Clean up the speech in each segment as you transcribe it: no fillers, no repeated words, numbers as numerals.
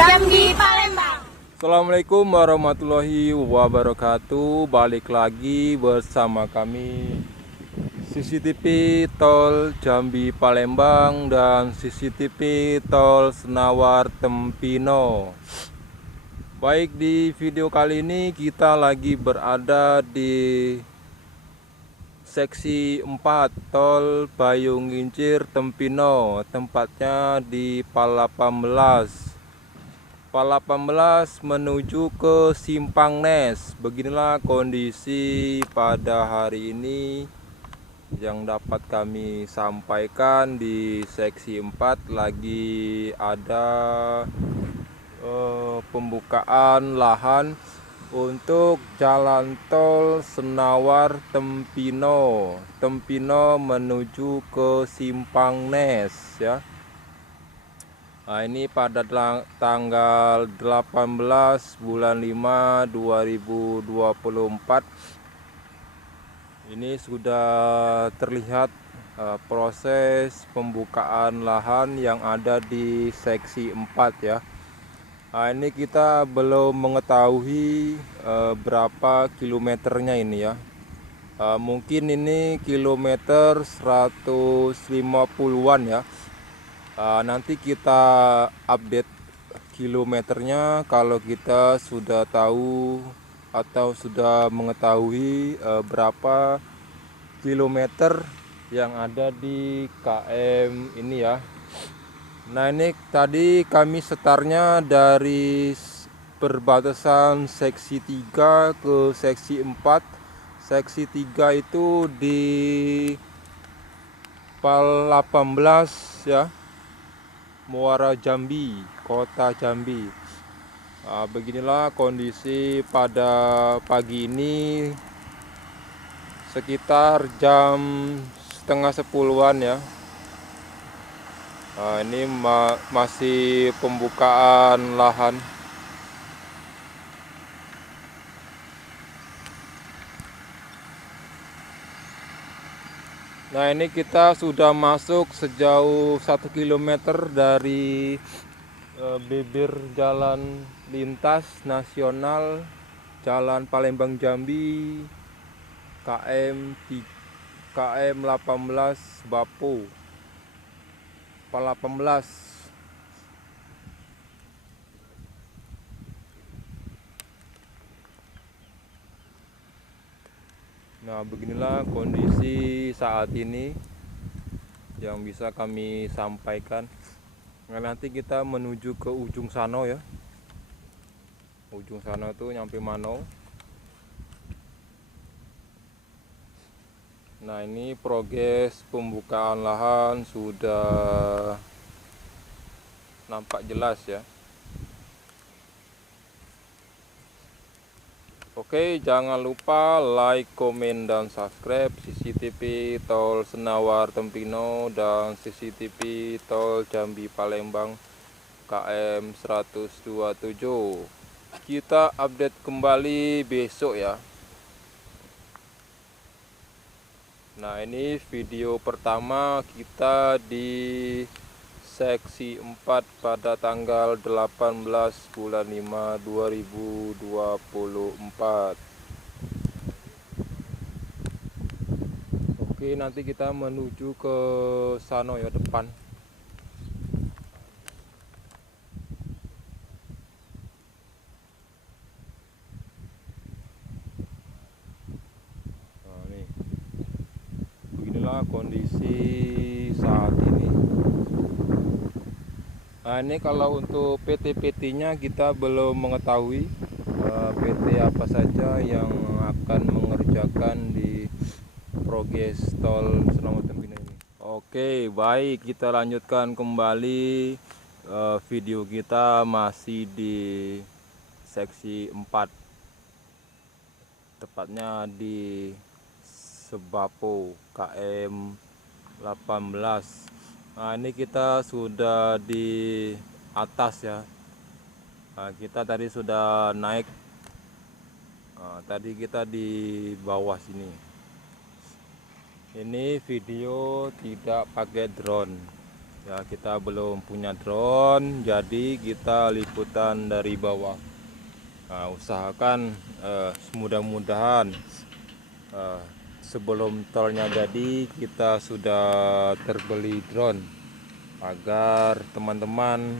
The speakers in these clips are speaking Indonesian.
Jambi, Palembang. Assalamualaikum warahmatullahi wabarakatuh. Balik lagi bersama kami CCTV Tol Jambi Palembang dan CCTV Tol Senawar Tempino. Baik, di video kali ini kita lagi berada di seksi 4 Tol Bayung Ngincir Tempino, tempatnya di Pal 18 menuju ke Simpang Nes. Beginilah kondisi pada hari ini yang dapat kami sampaikan. Di seksi 4 lagi ada pembukaan lahan untuk jalan tol Senawar Tempino menuju ke Simpang Nes ya. Nah, ini pada tanggal 18 bulan 5 2024 ini sudah terlihat proses pembukaan lahan yang ada di seksi 4 ya. Nah, ini kita belum mengetahui berapa kilometernya ini ya. Mungkin ini kilometer 150-an ya. Nanti kita update kilometernya kalau kita sudah tahu atau sudah mengetahui berapa kilometer yang ada di KM ini ya. Nah, ini tadi kami setarnya dari perbatasan seksi 3 ke seksi 4. Seksi 3 itu di Pal 18 ya, Muara Jambi, Kota Jambi. Nah, beginilah kondisi pada pagi ini sekitar jam setengah 10-an ya. Nah, ini masih pembukaan lahan. Nah, ini kita sudah masuk sejauh 1 km dari bibir jalan lintas nasional Jalan Palembang Jambi KM 18 Bapo Pal 18. Nah, beginilah kondisi saat ini yang bisa kami sampaikan. Nah, nanti kita menuju ke ujung sana ya. Ujung sana tuh nyampe Mano. Nah, ini progres pembukaan lahan sudah nampak jelas ya. Oke, jangan lupa like, komen, dan subscribe CCTV Tol Senawar Tempino dan CCTV Tol Jambi Palembang KM 127. Kita update kembali besok ya. Nah, ini video pertama kita di seksi 4 pada tanggal 18 bulan 5 2024. Oke, nanti kita menuju ke sana ya, depan. Nah, nih. Beginilah kondisi saat ini. Nah, ini kalau untuk PT-PT-nya kita belum mengetahui PT apa saja yang akan mengerjakan di progres tol Senawar Tempino ini. Oke, baik, kita lanjutkan kembali video kita masih di seksi 4, tepatnya di Sebapo KM 18. Nah, ini kita sudah di atas ya. Nah, kita tadi sudah naik. Nah, tadi kita di bawah sini. Ini video tidak pakai drone. Ya, kita belum punya drone, jadi kita liputan dari bawah. Nah, usahakan mudah-mudahan sebelum tolnya jadi kita sudah terbeli drone agar teman-teman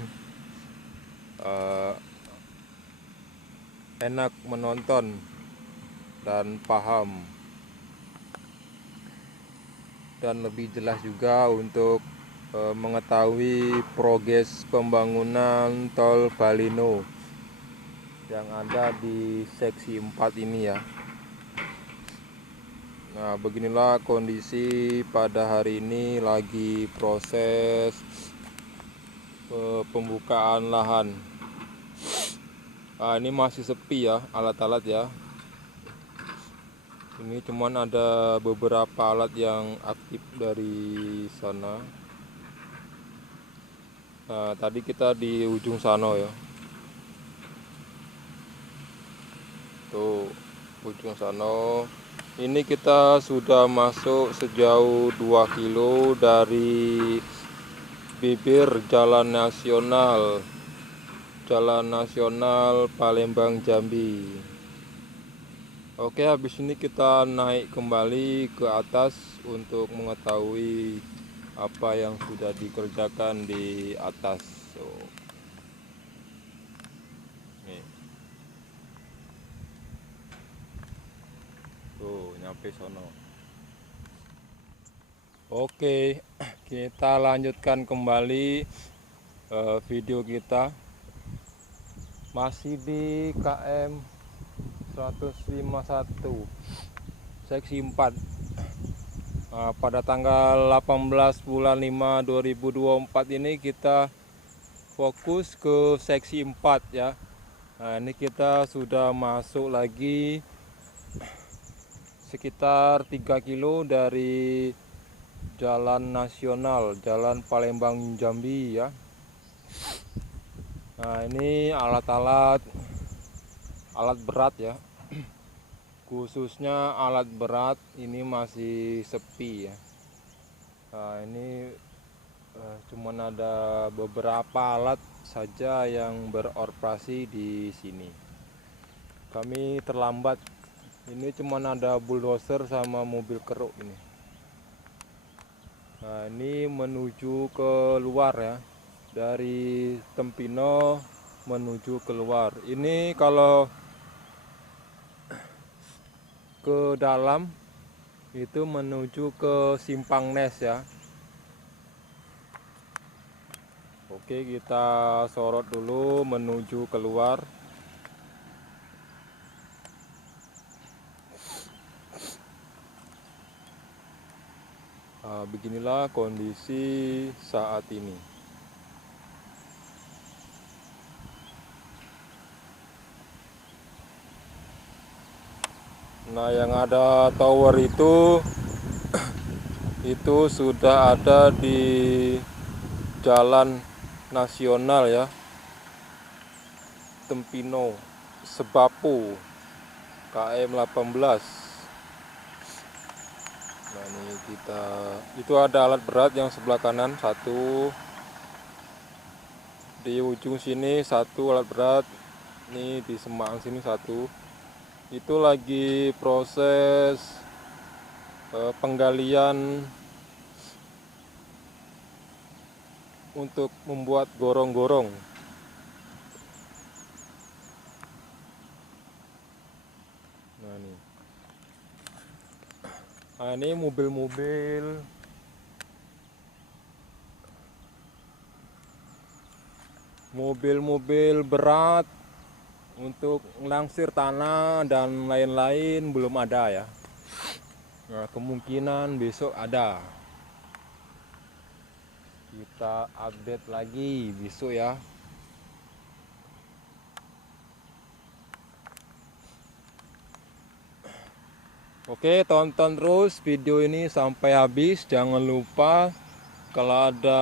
enak menonton dan paham, dan lebih jelas juga untuk mengetahui progres pembangunan tol Balino yang ada di seksi 4 ini ya. Nah, beginilah kondisi pada hari ini, lagi proses pembukaan lahan. Nah, ini masih sepi ya alat-alat ya. Ini cuman ada beberapa alat yang aktif dari sana. Nah, tadi kita di ujung sana ya. Tuh, ujung sana. Ini kita sudah masuk sejauh 2 kilo dari bibir Jalan Nasional Palembang Jambi. Oke, habis ini kita naik kembali ke atas untuk mengetahui apa yang sudah dikerjakan di atas. Nih. Tuh, nyampe sono. Oke, kita lanjutkan kembali video kita. Masih di KM 151 seksi 4. Pada tanggal 18 bulan 5 2024 ini kita fokus ke seksi 4 ya. Nah, ini kita sudah masuk lagi sekitar 3 kilo dari Jalan Nasional, Jalan Palembang Jambi ya. Nah, ini alat berat ya. Khususnya alat berat ini masih sepi ya. Nah, ini cuman ada beberapa alat saja yang beroperasi di sini. Kami terlambat. Ini cuman ada bulldozer sama mobil keruk ini. Nah, ini menuju ke luar ya. Dari Tempino menuju keluar. Ini kalau ke dalam itu menuju ke Simpang Nes ya. Oke, kita sorot dulu menuju keluar. Nah, beginilah kondisi saat ini. Nah, yang ada tower itu sudah ada di Jalan Nasional ya, Tempino Sebapu KM 18. Nah, ini itu ada alat berat yang sebelah kanan satu, di ujung sini satu alat berat, ini di semak sini satu. Itu lagi proses penggalian untuk membuat gorong-gorong. Nah, ini mobil-mobil berat untuk melangsir tanah dan lain-lain belum ada ya. Nah, kemungkinan besok ada. Kita update lagi besok ya. Oke, tonton terus video ini sampai habis. Jangan lupa kalau ada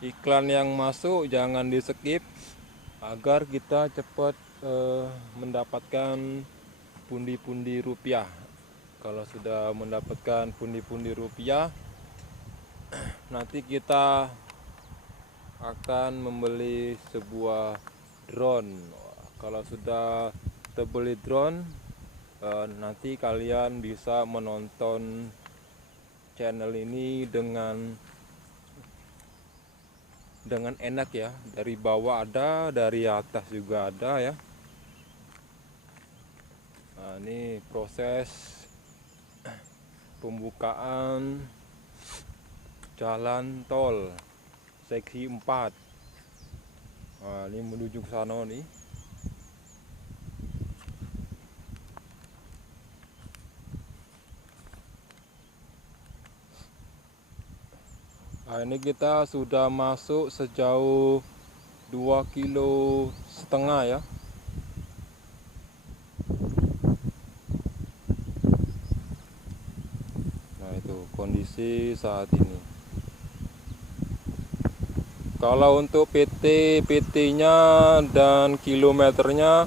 iklan yang masuk jangan di skip, agar kita cepat mendapatkan pundi-pundi rupiah. Kalau sudah mendapatkan pundi-pundi rupiah, nanti kita akan membeli sebuah drone. Kalau sudah terbeli drone, nanti kalian bisa menonton channel ini dengan enak ya. Dari bawah ada, dari atas juga ada ya. Nah, ini proses pembukaan jalan tol seksi 4. Nah, ini menuju ke sana nih. Nah, ini kita sudah masuk sejauh 2,5 km ya. Nah, itu kondisi saat ini. Kalau untuk PT-nya dan kilometernya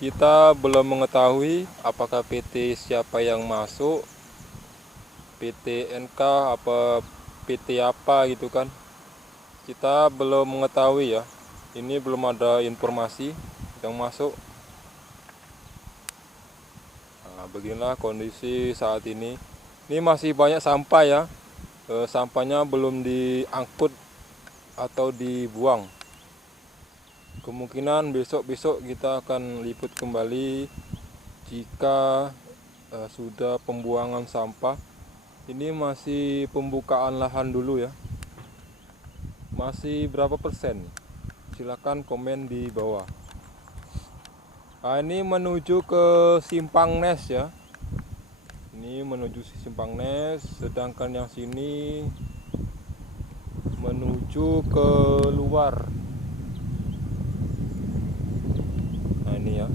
kita belum mengetahui apakah PT siapa yang masuk, PT NK apa PT apa gitu kan, kita belum mengetahui ya. Ini belum ada informasi yang masuk. Nah, beginilah kondisi saat ini. Ini masih banyak sampah ya. Sampahnya belum diangkut atau dibuang. Kemungkinan besok-besok kita akan liput kembali jika sudah pembuangan sampah. Ini masih pembukaan lahan dulu ya. Masih berapa persen? Silakan komen di bawah. Nah, ini menuju ke Simpang Nes ya. Ini menuju Simpang Nes, sedangkan yang sini menuju ke luar. Nah, ini ya.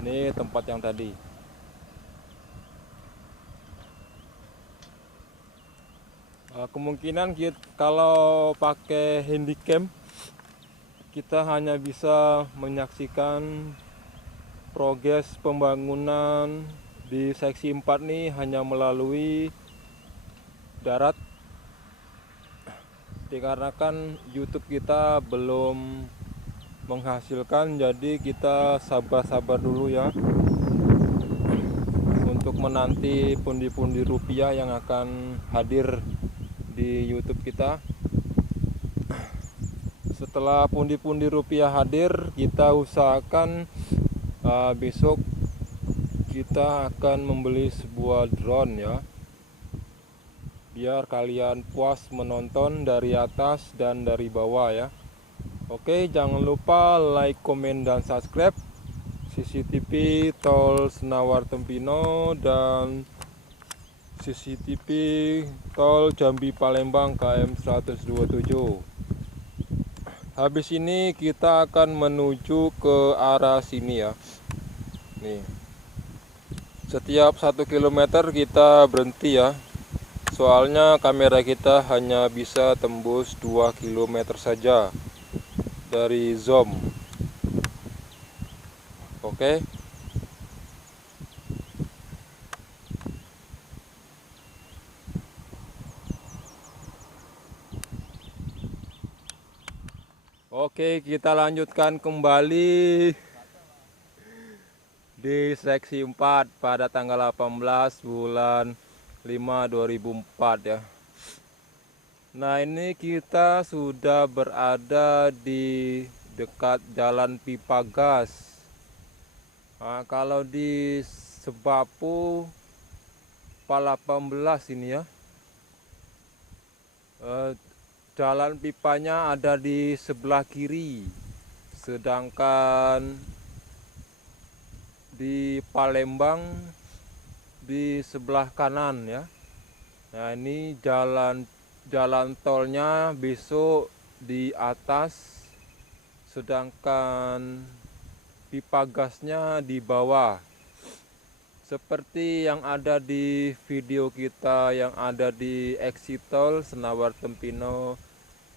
Ini tempat yang tadi. Kemungkinan kalau pakai handycam kita hanya bisa menyaksikan progres pembangunan di seksi 4 nih hanya melalui darat, dikarenakan YouTube kita belum menghasilkan, jadi kita sabar-sabar dulu ya untuk menanti pundi-pundi rupiah yang akan hadir di YouTube kita. Setelah pundi-pundi rupiah hadir, kita usahakan besok kita akan membeli sebuah drone ya, biar kalian puas menonton dari atas dan dari bawah ya. Oke, jangan lupa like, komen, dan subscribe CCTV Tol Senawar Tempino dan CCTV Tol Jambi Palembang KM 127. Habis ini kita akan menuju ke arah sini ya. Nih, setiap 1 km kita berhenti ya. Soalnya kamera kita hanya bisa tembus 2 km saja dari zoom. Oke. Oke, kita lanjutkan kembali di seksi 4 pada tanggal 18 bulan 5 2004 ya. Nah, ini kita sudah berada di dekat jalan pipa gas. Nah, kalau di Sebapu 18 ini ya, jalan pipanya ada di sebelah kiri, sedangkan di Palembang di sebelah kanan ya. Nah, ini jalan tolnya besok di atas, sedangkan pipa gasnya di bawah. Seperti yang ada di video kita yang ada di exit tol Senawar Tempino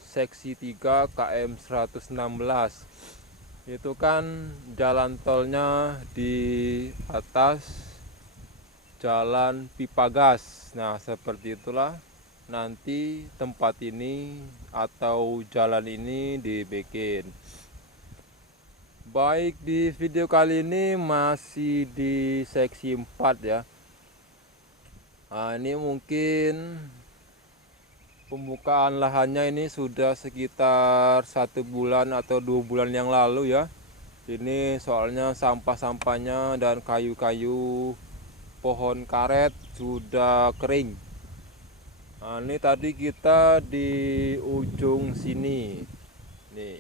seksi 3 KM 116. Itu kan jalan tolnya di atas, jalan pipa gas. Nah, seperti itulah nanti tempat ini atau jalan ini dibikin. Baik, di video kali ini masih di seksi 4 ya. Nah, ini mungkin pembukaan lahannya ini sudah sekitar 1 bulan atau 2 bulan yang lalu ya. Ini soalnya sampah-sampahnya dan kayu-kayu pohon karet sudah kering. Nah, ini tadi kita di ujung sini nih.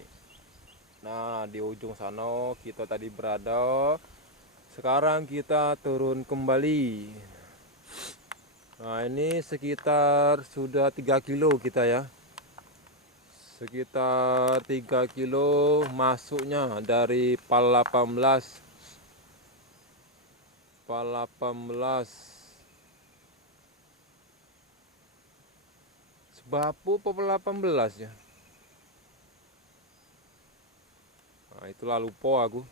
Nah, di ujung sana kita tadi berada. Sekarang kita turun kembali. Nah, ini sekitar sudah 3 kilo kita ya. Sekitar 3 kilo masuknya dari PAL 18. PAL 18 Sebapu PAL 18 ya. Nah, itulah lupa aku.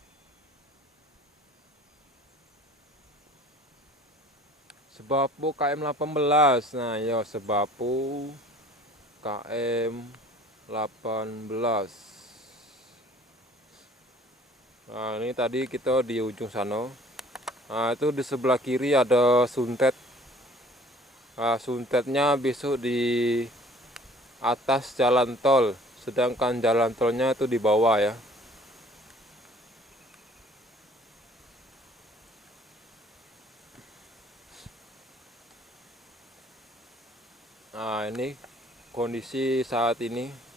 Sebapu KM 18. Nah, ya Sebapu KM 18. Nah, ini tadi kita di ujung sana. Nah, itu di sebelah kiri ada suntet. Nah, suntetnya besok di atas jalan tol, sedangkan jalan tolnya itu di bawah ya. Nah, ini kondisi saat ini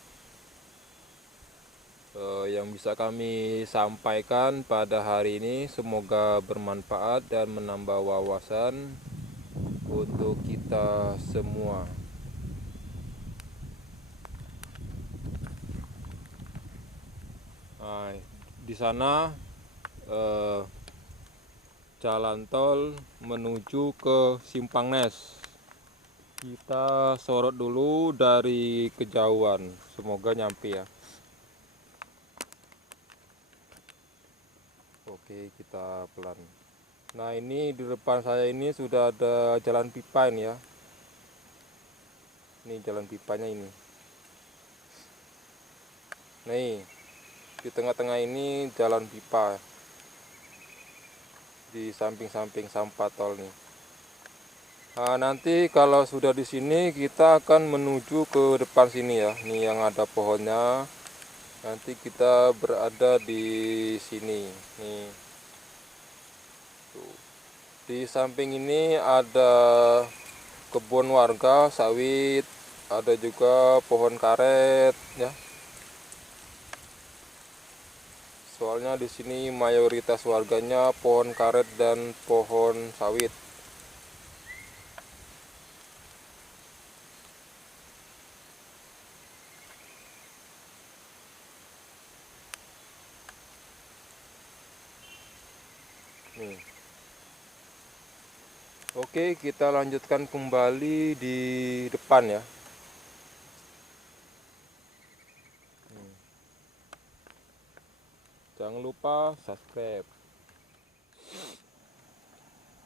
yang bisa kami sampaikan pada hari ini. Semoga bermanfaat dan menambah wawasan untuk kita semua. Nah, di sana jalan tol menuju ke Simpang Nes. Kita sorot dulu dari kejauhan, semoga nyampe ya. Oke, kita pelan. Nah, ini di depan saya ini sudah ada jalan pipa ini ya. Ini jalan pipanya ini. Nih, di tengah-tengah ini jalan pipa. Di samping-samping sampah tol nih. Nah, nanti kalau sudah di sini kita akan menuju ke depan sini ya. Nih yang ada pohonnya. Nanti kita berada di sini. Nih. Tuh. Di samping ini ada kebun warga, sawit, ada juga pohon karet ya. Soalnya di sini mayoritas warganya pohon karet dan pohon sawit. Nih. Oke, kita lanjutkan kembali di depan ya. Jangan lupa subscribe.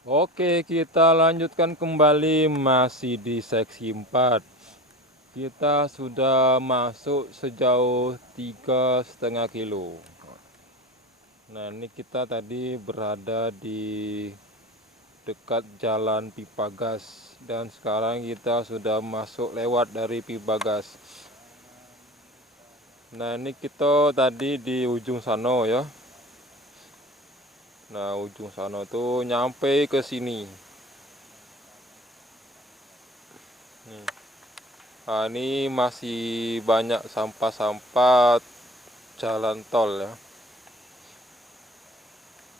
Oke, kita lanjutkan kembali masih di seksi 4. Kita sudah masuk sejauh 3,5 kilo. Nah, ini kita tadi berada di dekat jalan pipa gas dan sekarang kita sudah masuk lewat dari pipa gas. Nah, ini kita tadi di ujung sana ya. Nah, ujung sana tuh nyampe ke sini. Nih. Nah, ini masih banyak sampah-sampah jalan tol ya.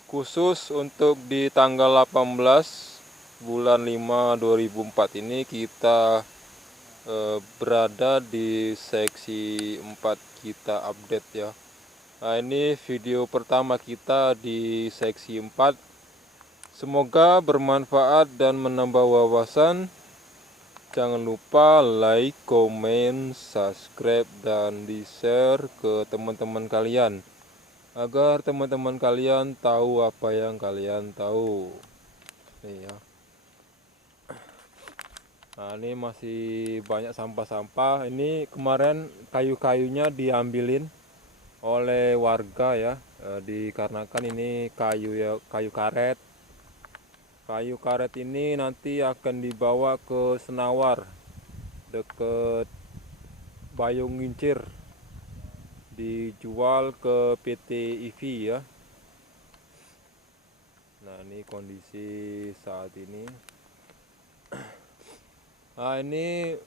Khusus untuk di tanggal 18 bulan 5 2004 ini kita berada di seksi 4, kita update ya. Nah, ini video pertama kita di seksi 4. Semoga bermanfaat dan menambah wawasan. Jangan lupa like, komen, subscribe, dan di-share ke teman-teman kalian agar teman-teman kalian tahu apa yang kalian tahu. Nih ya. Nah, ini masih banyak sampah-sampah. Ini kemarin kayu-kayunya diambilin oleh warga ya, dikarenakan ini kayu ya, kayu karet. Kayu karet ini nanti akan dibawa ke Senawar, deket Bayung Ngincir, dijual ke PT IVI ya. Nah, ini kondisi saat ini. Nah, ini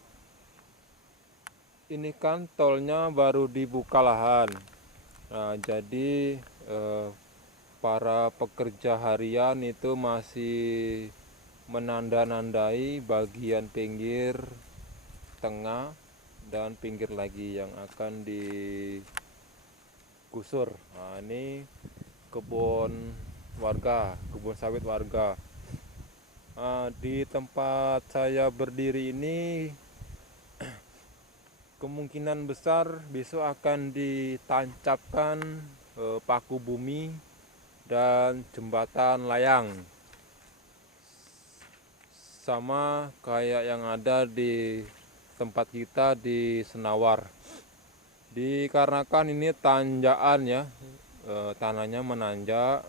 kan tolnya baru dibuka lahan. Nah, jadi para pekerja harian itu masih menanda-nandai bagian pinggir, tengah, dan pinggir lagi yang akan digusur. Nah, ini kebun warga, kebun sawit warga. Nah, di tempat saya berdiri ini kemungkinan besar besok akan ditancapkan paku bumi dan jembatan layang, sama kayak yang ada di tempat kita di Senawar. Dikarenakan ini tanjakan ya, tanahnya menanjak,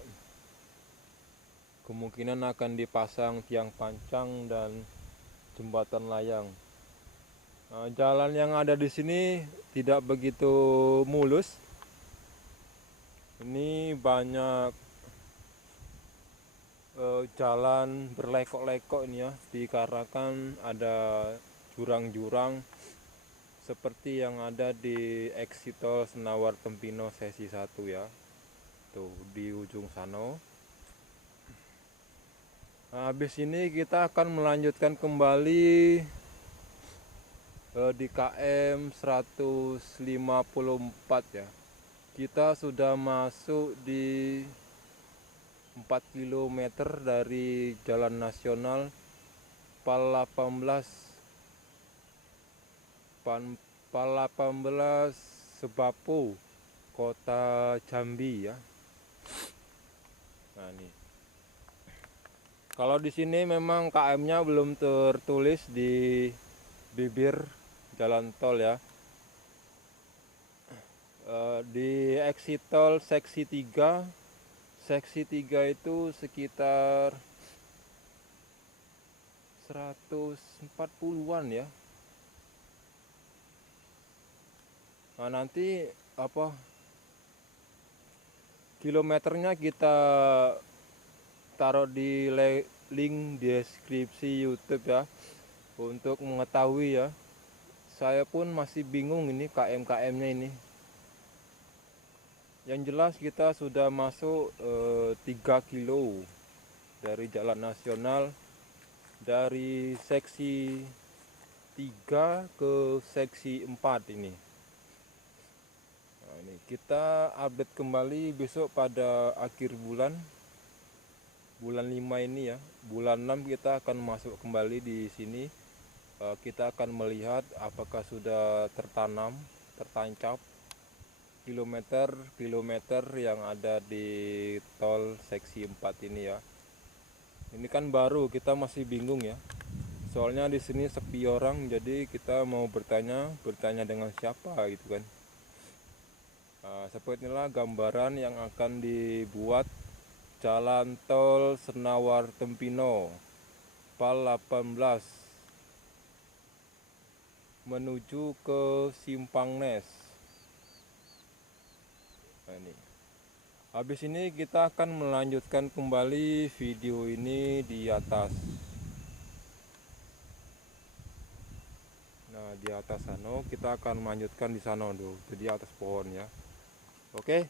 kemungkinan akan dipasang tiang pancang dan jembatan layang. Nah, jalan yang ada di sini tidak begitu mulus. Ini banyak jalan berlekok-lekok ini ya, dikarenakan ada jurang-jurang seperti yang ada di exit tol Senawar Tempino sesi 1 ya. Tuh di ujung sana. Nah, habis ini kita akan melanjutkan kembali di KM 154 ya. Kita sudah masuk di 4 km dari Jalan Nasional PAL 18 Sebapo, Kota Jambi ya. Nah, ini. Kalau di sini memang KM-nya belum tertulis di bibir jalan tol ya. Di exit tol seksi 3 itu sekitar 140-an ya. Nah, nanti kilometernya kita taruh di link deskripsi YouTube ya, untuk mengetahui ya. Saya pun masih bingung ini KM-KM-nya ini. Yang jelas kita sudah masuk 3 kilo dari Jalan Nasional, dari seksi 3 ke seksi 4 ini. Nah, ini kita update kembali besok pada akhir bulan 5 ini ya. Bulan 6 kita akan masuk kembali di sini. Kita akan melihat apakah sudah tertancap kilometer yang ada di tol seksi 4 ini ya. Ini kan baru, kita masih bingung ya. Soalnya di sini sepi orang, jadi kita mau bertanya dengan siapa gitu kan. Nah, seperti inilah gambaran yang akan dibuat jalan tol Senawar Tempino PAL 18 menuju ke Simpang Nes. Nah, ini. Habis ini kita akan melanjutkan kembali video ini di atas. Nah, di atas sana kita akan melanjutkan di sana dulu, di atas pohon ya. Oke.